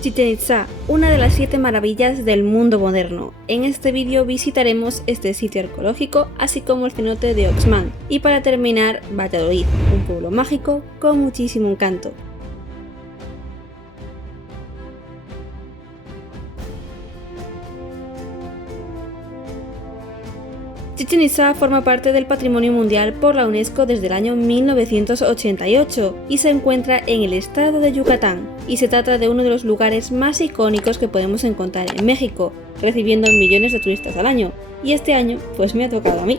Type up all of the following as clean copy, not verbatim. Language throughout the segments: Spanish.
Chichén Itzá, una de las 7 maravillas del mundo moderno. En este vídeo visitaremos este sitio arqueológico, así como el cenote de Oxman. Y para terminar, Valladolid, un pueblo mágico con muchísimo encanto. Chichén Itzá forma parte del Patrimonio Mundial por la UNESCO desde el año 1988 y se encuentra en el estado de Yucatán, y se trata de uno de los lugares más icónicos que podemos encontrar en México, recibiendo millones de turistas al año, y este año pues me ha tocado a mí.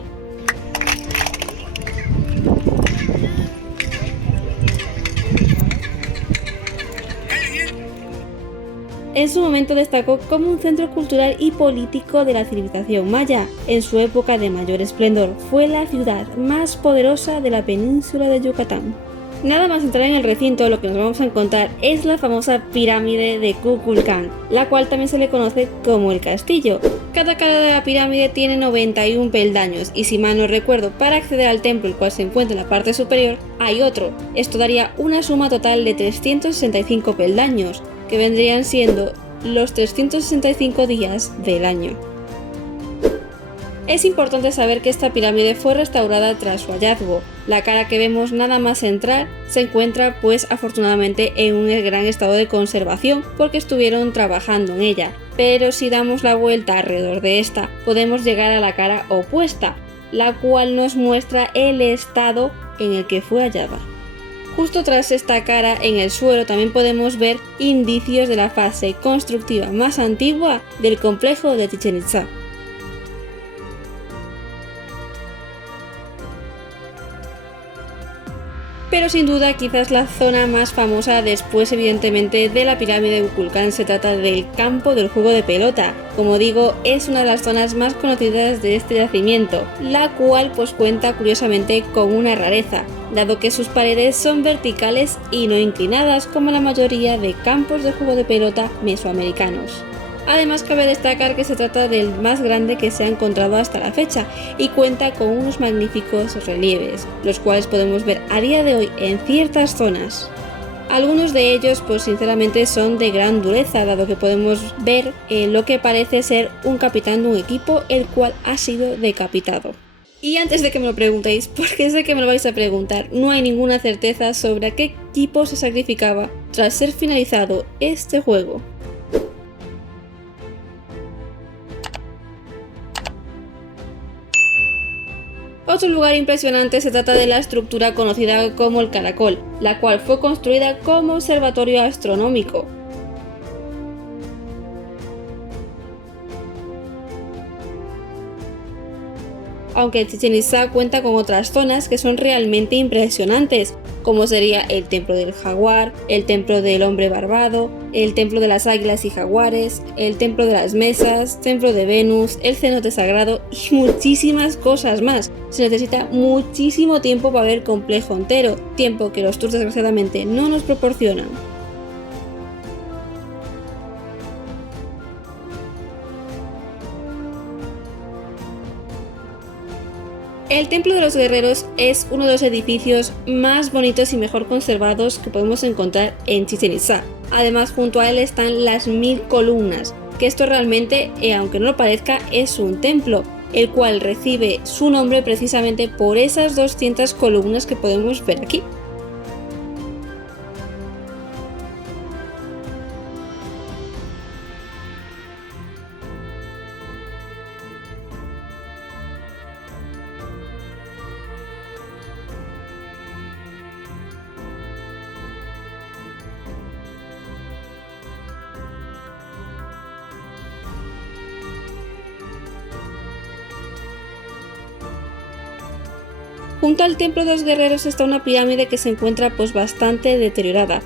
En su momento destacó como un centro cultural y político de la civilización maya. En su época de mayor esplendor, fue la ciudad más poderosa de la península de Yucatán. Nada más entrar en el recinto, lo que nos vamos a encontrar es la famosa pirámide de Kukulcán, la cual también se le conoce como el castillo. Cada cara de la pirámide tiene 91 peldaños, y si mal no recuerdo, para acceder al templo, el cual se encuentra en la parte superior, hay otro. Esto daría una suma total de 365 peldaños, que vendrían siendo los 365 días del año. Es importante saber que esta pirámide fue restaurada tras su hallazgo. La cara que vemos nada más entrar se encuentra pues afortunadamente en un gran estado de conservación porque estuvieron trabajando en ella. Pero si damos la vuelta alrededor de esta, podemos llegar a la cara opuesta, la cual nos muestra el estado en el que fue hallada. Justo tras esta cara, en el suelo, también podemos ver indicios de la fase constructiva más antigua del complejo de Chichén Itzá. Pero sin duda, quizás la zona más famosa después evidentemente de la pirámide de Kukulcán se trata del campo del juego de pelota. Como digo, es una de las zonas más conocidas de este yacimiento, la cual pues cuenta curiosamente con una rareza, dado que sus paredes son verticales y no inclinadas como la mayoría de campos de juego de pelota mesoamericanos. Además, cabe destacar que se trata del más grande que se ha encontrado hasta la fecha y cuenta con unos magníficos relieves, los cuales podemos ver a día de hoy en ciertas zonas. Algunos de ellos pues sinceramente son de gran dureza, dado que podemos ver lo que parece ser un capitán de un equipo, el cual ha sido decapitado. Y antes de que me lo preguntéis, porque sé que me lo vais a preguntar, no hay ninguna certeza sobre a qué equipo se sacrificaba tras ser finalizado este juego. Otro lugar impresionante se trata de la estructura conocida como el Caracol, la cual fue construida como observatorio astronómico. Aunque Chichén Itzá cuenta con otras zonas que son realmente impresionantes, como sería el templo del jaguar, el templo del hombre barbado, el templo de las águilas y jaguares, el templo de las mesas, templo de Venus, el cenote sagrado y muchísimas cosas más. Se necesita muchísimo tiempo para ver el complejo entero, tiempo que los tours desgraciadamente no nos proporcionan. El Templo de los Guerreros es uno de los edificios más bonitos y mejor conservados que podemos encontrar en Chichén Itzá. Además, junto a él están las 1000 columnas, que esto realmente, aunque no lo parezca, es un templo, el cual recibe su nombre precisamente por esas 200 columnas que podemos ver aquí. Junto al Templo de los Guerreros está una pirámide que se encuentra pues bastante deteriorada.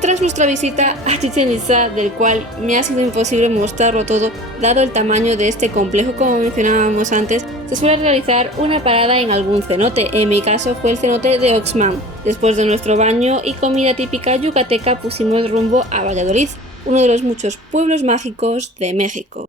Tras nuestra visita a Chichén Itzá, del cual me ha sido imposible mostrarlo todo, dado el tamaño de este complejo como mencionábamos antes, se suele realizar una parada en algún cenote. En mi caso fue el cenote de Oxman. Después de nuestro baño y comida típica yucateca pusimos rumbo a Valladolid, uno de los muchos pueblos mágicos de México.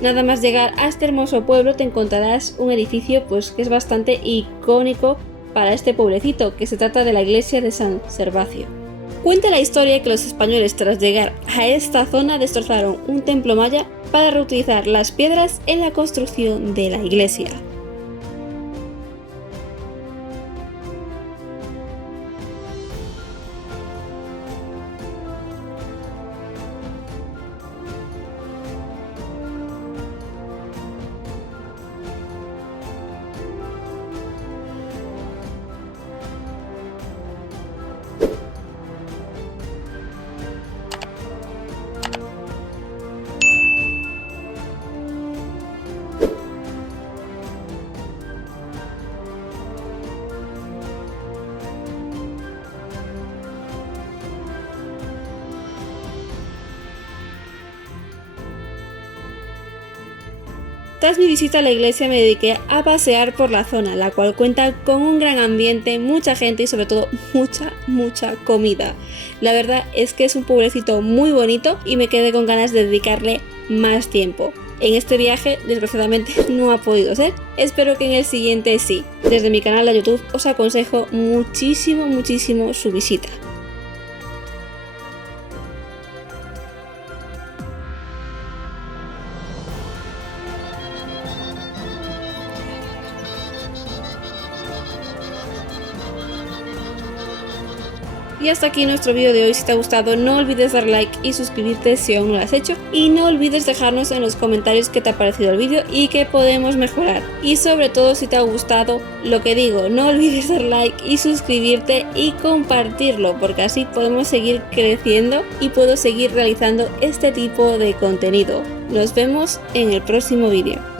Nada más llegar a este hermoso pueblo te encontrarás un edificio que es bastante icónico para este pueblecito, que se trata de la iglesia de San Servacio. Cuenta la historia que los españoles, tras llegar a esta zona, destrozaron un templo maya para reutilizar las piedras en la construcción de la iglesia. Tras mi visita a la iglesia me dediqué a pasear por la zona, la cual cuenta con un gran ambiente, mucha gente y sobre todo mucha comida. La verdad es que es un pueblecito muy bonito y me quedé con ganas de dedicarle más tiempo. En este viaje, desgraciadamente, no ha podido ser. Espero que en el siguiente sí. Desde mi canal de YouTube os aconsejo muchísimo su visita. Y hasta aquí nuestro vídeo de hoy. Si te ha gustado, no olvides dar like y suscribirte si aún no lo has hecho. Y no olvides dejarnos en los comentarios qué te ha parecido el vídeo y qué podemos mejorar. Y sobre todo, si te ha gustado lo que digo, no olvides dar like y suscribirte y compartirlo, porque así podemos seguir creciendo y puedo seguir realizando este tipo de contenido. Nos vemos en el próximo vídeo.